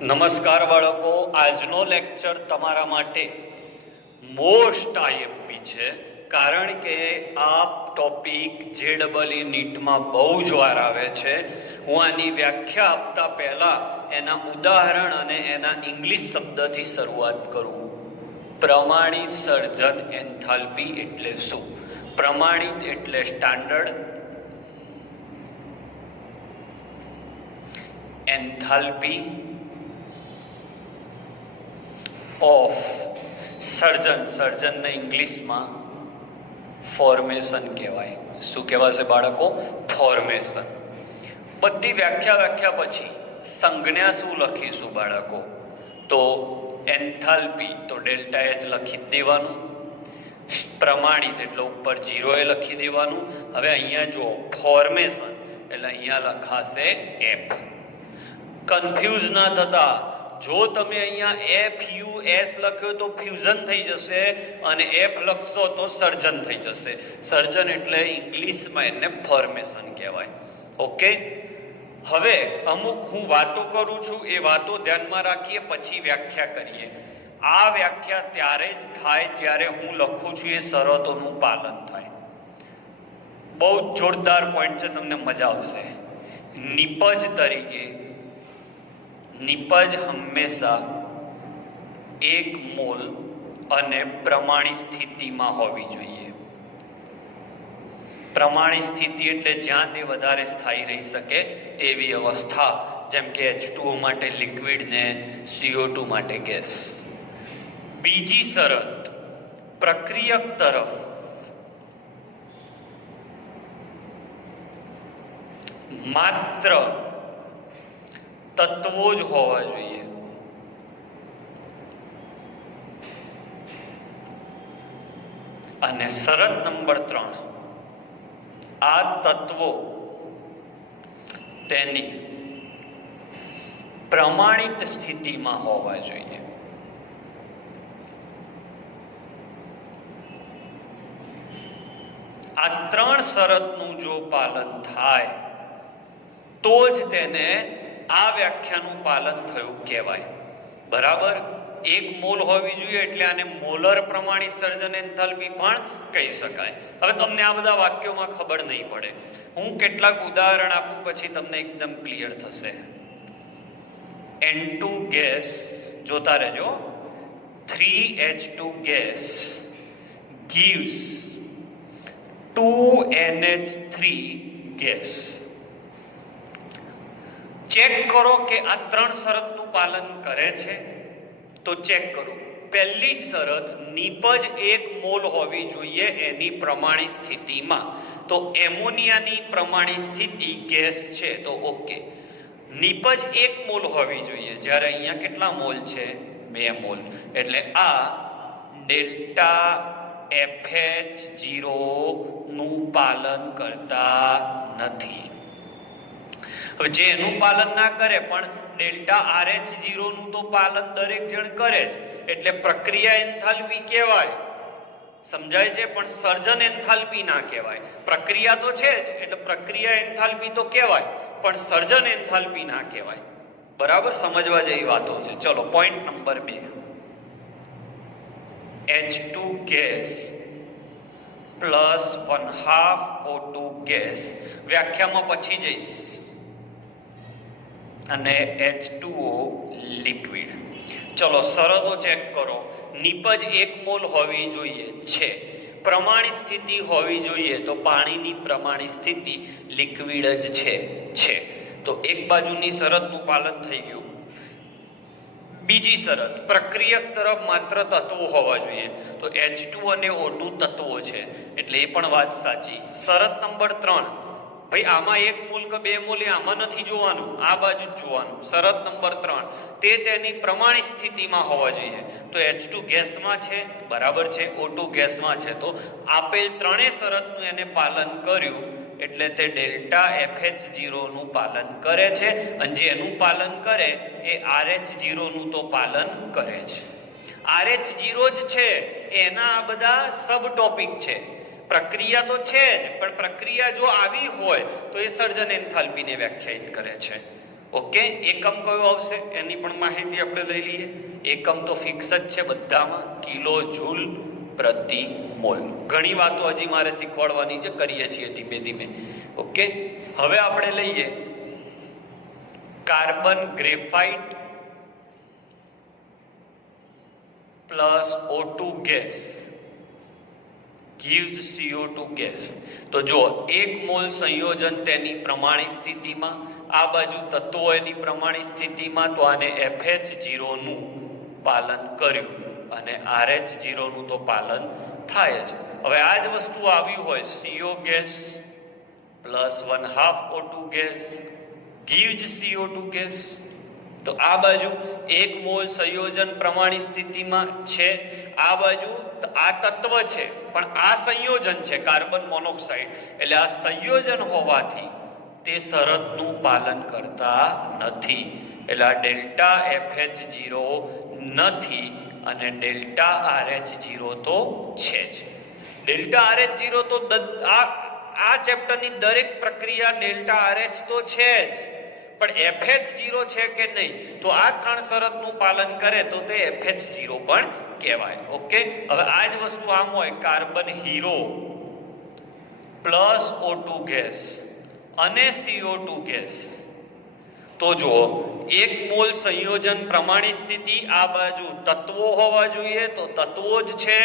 નમસ્કાર બાળકો, આજનો લેક્ચર તમારા માટે મોસ્ટ આઈએમપી છે, કારણ કે આ ટોપિક JEE નીટમાં બહુ જ વાર આવે છે. હું આની વ્યાખ્યા આપતા પહેલા એના ઉદાહરણ અને એના ઇંગ્લિશ શબ્દથી શરૂઆત કરું. પ્રમાણિત સર્જન એન્થાલ્પી એટલે શું? પ્રમાણિત એટલે સ્ટાન્ડર્ડ, એન્થાલ્પી ઓફ સર્જનને ઇંગ્લિશમાં ફોર્મેશન કહેવાય. શું કહેવાશે બાળકો? ફોર્મેશન. બધી વ્યાખ્યા પછી સંજ્ઞા શું લખીશું બાળકો? તો એન્થાલ્પી તો ડેલ્ટા એચ લખી દેવાનું, પ્રમાણિત એટલે ઉપર 0 લખી દેવાનું. હવે અહીંયા જો ફોર્મેશન એટલે અહીંયા લખાશે એફ. કન્ફ્યુઝ ના થતા, જો તમે અહીંયા FUS લખ્યો તો ફ્યુઝન થઈ જશે અને F લખશો તો સર્જન થઈ જશે. સર્જન એટલે ઇંગ્લિશમાં એને ફોર્મેશન કહેવાય. ઓકે, હવે અમુક હું વાતો કરું છું, એ વાતો ધ્યાનમાં રાખીએ, પછી વ્યાખ્યા કરીએ. આ વ્યાખ્યા ત્યારે જ થાય જ્યારે હું લખું છું એ શરતોનું પાલન થાય. બહુ જોરદાર પોઈન્ટ છે, તમને મજા આવશે. નિપજ તરીકે નિપજ હંમેશા 1 મોલ અને પ્રમાણિત સ્થિતિમાં હોવી જોઈએ. પ્રમાણિત સ્થિતિ એટલે જ્યાં તે વધારે સ્થાયી રહી શકે તેવી અવસ્થા, જેમ કે H2O માટે લિક્વિડ ને CO2 માટે ગેસ. બીજી શરત, પ્રક્રિયક તરફ માત્ર તત્વો જ હોવા જોઈએ. અને શરત નંબર 3, આ તત્વો તેની પ્રમાણિત સ્થિતિમાં હોવા જોઈએ. આ 3 શરતનું જો પાલન થાય તો જ તેને આ વ્યાખ્યાનું પાલન થયું કહેવાય. બરાબર? 1 મોલ હોવી જોઈએ એટલે આને મોલર પ્રમાણિત સર્જન એન્થાલ્પી પણ કહી શકાય. હવે તમને આ બધા વાક્યોમાં ખબર નહીં પડે, હું કેટલાક ઉદાહરણ આપું પછી તમને એકદમ ક્લિયર થશે. N2 ગેસ જોતા રહેજો. 3H2 gas gives 2NH3 gas. Check કરો કે આ 3 શરતનું પાલન કરે છે. તો ચેક કરો. પહેલી જ શરત, નિપજ 1 મોલ હોવી જોઈએ એની પ્રમાણિત સ્થિતિમાં. તો એમોનિયાની પ્રમાણિત સ્થિતિ ગેસ છે તો ઓકે. નિપજ 1 મોલ હોવી જોઈએ, જ્યારે અહીંયા કેટલા મોલ છે? 2 મોલ. એટલે આ ડેલ્ટા FH0 નું પાલન કરતા નથી. હવે જે એનું પાલન ના કરે પણ ડેલ્ટા RH0 નું તો પાલન દરેક જણ કરે જ, એટલે પ્રક્રિયા એન્થાલ્પી કહેવાય. સમજાય છે? પણ સર્જન એન્થાલ્પી ના કહેવાય. પ્રક્રિયા તો છે જ એટલે પ્રક્રિયા એન્થાલ્પી તો કહેવાય, પણ સર્જન એન્થાલ્પી ના કહેવાય. બરાબર? સમજવા જેવી વાતો છે. ચલો, point number 2, H2 gas plus 1/2 O2 gas. વ્યાખ્યામાં પછી જઈશ. અને H2O લિક્વિડ. ચલો, શરતો ચેક કરો. નિપજ 1 મોલ હોવી જોઈએ છે. પ્રમાણિત સ્થિતિ હોવી જોઈએ, તો પાણીની પ્રમાણિત સ્થિતિ લિક્વિડ જ છે. તો એક બાજુની શરતનું પાલન થઈ ગયું. બીજી શરત, પ્રક્રિયક તરફ માત્ર તત્વો હોવા જોઈએ. તો H2 અને O2 તત્વો છે, એટલે એ પણ વાત સાચી. શરત નંબર 3, ભાઈ આમાં 1 મોલ કે 2 મોલ એ આમાં નથી જોવાનું, આ બાજુ જ જોવાનું. શરત નંબર 3, તે તેની પ્રમાણિત સ્થિતિમાં હોવા જોઈએ. તો H2 ગેસમાં છે, બરાબર છે. O2 ગેસમાં છે. તો આપેલ 3 શરતનું એને પાલન કર્યું એટલે તે ડેલ્ટા FH0 નું પાલન કરે છે. અને જે એનું પાલન કરે એ RH0 નું તો પાલન કરે છે. RH0 જ છે, એના આ બધા સબ ટોપિક છે. પ્રક્રિયા તો છે જ, પણ પ્રક્રિયા જો આવી હોય તો એ સર્જન એન્થાલ્પીને વ્યાખ્યાયિત કરે છે. ઓકે, એકમ કયો આવશે એની પણ માહિતી આપણે લઈ લઈએ. એકમ તો ફિક્સ જ છે બધામાં, કિલો જૂલ પ્રતિ મોલ. ઘણી વાતો હજી મારે શીખવાડવાની છે, કરીએ છીએ ધીમે ધીમે. ઓકે, હવે આપણે લઈએ carbon graphite plus O2 gas gives CO2 gas. તો જો 1 મોલ સંયોજન તેની પ્રમાણિત સ્થિતિમાં, આ બાજુ તત્વો એની પ્રમાણિત સ્થિતિમાં, તો આને FH0 નું પાલન કર્યું અને RH0 નું તો પાલન થાય જ. હવે આ જ વસ્તુ આવ્યું હોય CO gas plus 1/2 O2 gas gives CO2 gas. તો આ બાજુ 1 મોલ સંયોજન પ્રમાણિત સ્થિતિમાં છે, આ બાજુ આ તત્વ છે પણ આ સંયોજન છે કાર્બન મોનોક્સાઇડ, એટલે આ સંયોજન હોવાથી તે શરતનું પાલન કરતા નથી. એટલે આ ડેલ્ટા FH0 નથી અને ડેલ્ટા RH0 તો છે જ. ડેલ્ટા RH0 તો આ ચેપ્ટરની દરેક પ્રક્રિયા ડેલ્ટા RH તો છે જ, પણ FH0 છે કે નહીં, તો આ 3 શરતનું પાલન કરે તો તે FH0 પણ કહેવાય. ઓકે, હવે આ જ વસ્તુ આમ હોય carbon hero plus O2 gas અને CO2 ગેસ, તો જો 1 મોલ સંયોજન પ્રમાણિત સ્થિતિ, આ બાજુ તત્વો હોવા જોઈએ તો તત્વો જ છે.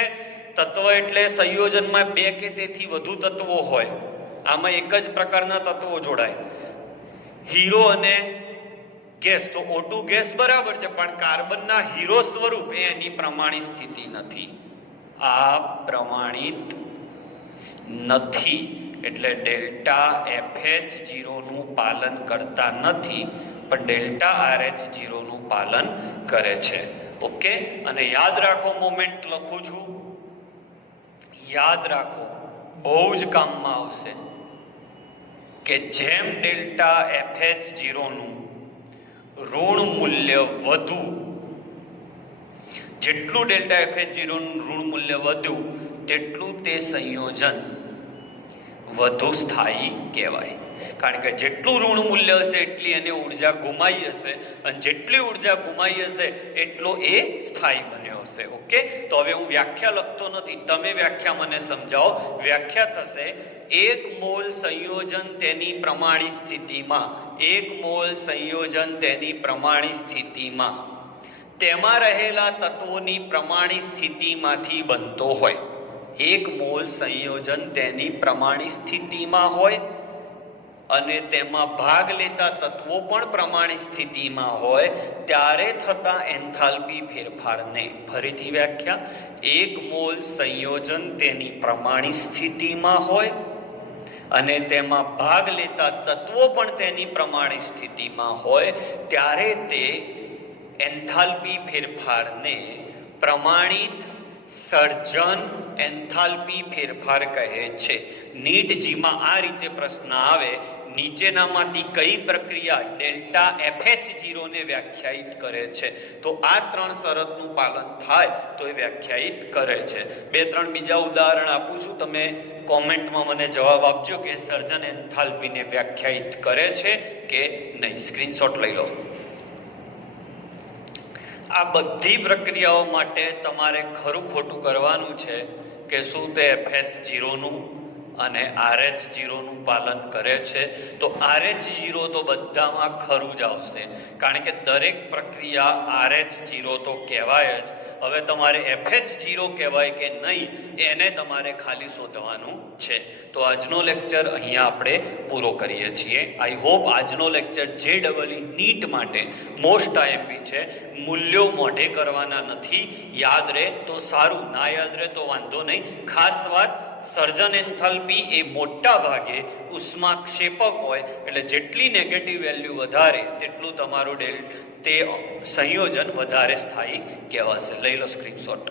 તત્વ એટલે સંયોજનમાં 2 કે તેથી વધુ તત્વો હોય, આમાં એક જ પ્રકારના તત્વો જોડાય. હીરો અને ગેસ, તો O2 ગેસ બરાબર છે, પણ કાર્બનના હીરો સ્વરૂપ એની પ્રમાણિત સ્થિતિ નથી. આ પ્રમાણિત નથી એટલે ડેલ્ટા FH0 નું પાલન કરતા નથી, પણ ડેલ્ટા RH0 નું પાલન કરે છે. ઓકે, અને યાદ રાખો, મોમેન્ટ લખું છું, યાદ રાખો, બહુ જ કામમાં આવશે કે જેમ ડેલ્ટા FH0 નું ઋણ મૂલ્ય વધુ, જેટલું ડેલ્ટા FH0 નું ઋણ મૂલ્ય વધ્યું તેટલું તે સંયોજન વધુ સ્થાયી કહેવાય. કારણ કે જેટલું ઋણ મૂલ્ય હશે એટલી એને ઉર્જા ગુમાઈ હશે, અને જેટલી ઉર્જા ગુમાઈ હશે એટલો એ સ્થાયી બન્યો હશે. ઓકે, તો હવે હું વ્યાખ્યા લખતો નથી, તમે વ્યાખ્યા મને સમજાવો. વ્યાખ્યા થશે 1 મોલ સંયોજન તેની પ્રમાણિત સ્થિતિમાં, 1 મોલ સંયોજન તેની પ્રમાણિત સ્થિતિમાં તેમાં રહેલા તત્વોની પ્રમાણિત સ્થિતિમાંથી બનતો હોય. 1 મોલ સંયોજન તેની પ્રમાણિત સ્થિતિમાં હોય અને તેમાં ભાગ લેતા તત્વો પણ પ્રમાણિત સ્થિતિમાં હોય ત્યારે થતા એન્થાલ્પી ફેરફારને, ફરીથી વ્યાખ્યા, 1 મોલ સંયોજન તેની પ્રમાણિત સ્થિતિમાં હોય અને તેમાં ભાગ લેતા તત્વો પણ તેની પ્રમાણિત સ્થિતિમાં હોય ત્યારે તે એન્થાલ્પી ફેરફારને પ્રમાણિત સર્જન એન્થાલ્પી ફેરફાર કહે છે. નીટ જીમાં આ રીતે પ્રશ્ન આવે, નીચેનામાંથી કઈ પ્રક્રિયા ડેલ્ટા FH0 ને વ્યાખ્યાયિત કરે છે? તો આ 3 શરતનું પાલન થાય તો એ વ્યાખ્યાયિત કરે છે. 2-3 બીજા ઉદાહરણ આપું છું, તમે કોમેન્ટમાં મને જવાબ આપજો કે સર્જન એન્થાલ્પીને વ્યાખ્યાયિત કરે છે કે નહીં. સ્ક્રીનશોટ લઈ લો. આ બધી પ્રક્રિયાઓ માટે તમારે ખરું ખોટું કરવાનું છે કે શું તે FH0 નું અને RH0 નું પાલન કરે છે. તો RH0 તો બધામાં ખરું જ આવશે, કારણ કે દરેક પ્રક્રિયા RH0 તો કહેવાય જ. હવે તમારે FH0 કહેવાય કે નહીં એને તમારે ખાલી શોધવાનું છે. તો આજનો લેક્ચર અહીંયા આપણે પૂરો કરીએ છીએ. આઈ હોપ આજનો લેક્ચર JEE નીટ માટે મોસ્ટ આઈએમપી છે. મૂલ્યો મોઢે કરવાના નથી, યાદ રહે તો સારું, ના યાદ રહે તો વાંધો નહીં. ખાસ વાત, સર્જન એન્થાલ્પી એ મોટા ભાગે ઉષ્માક્ષેપક હોય, એટલે જેટલી નેગેટિવ વેલ્યુ વધારે તેટલું તમારું તે સંયોજન વધારે સ્થાયી કહેવાશે. લઈ લો સ્ક્રીનશોટ.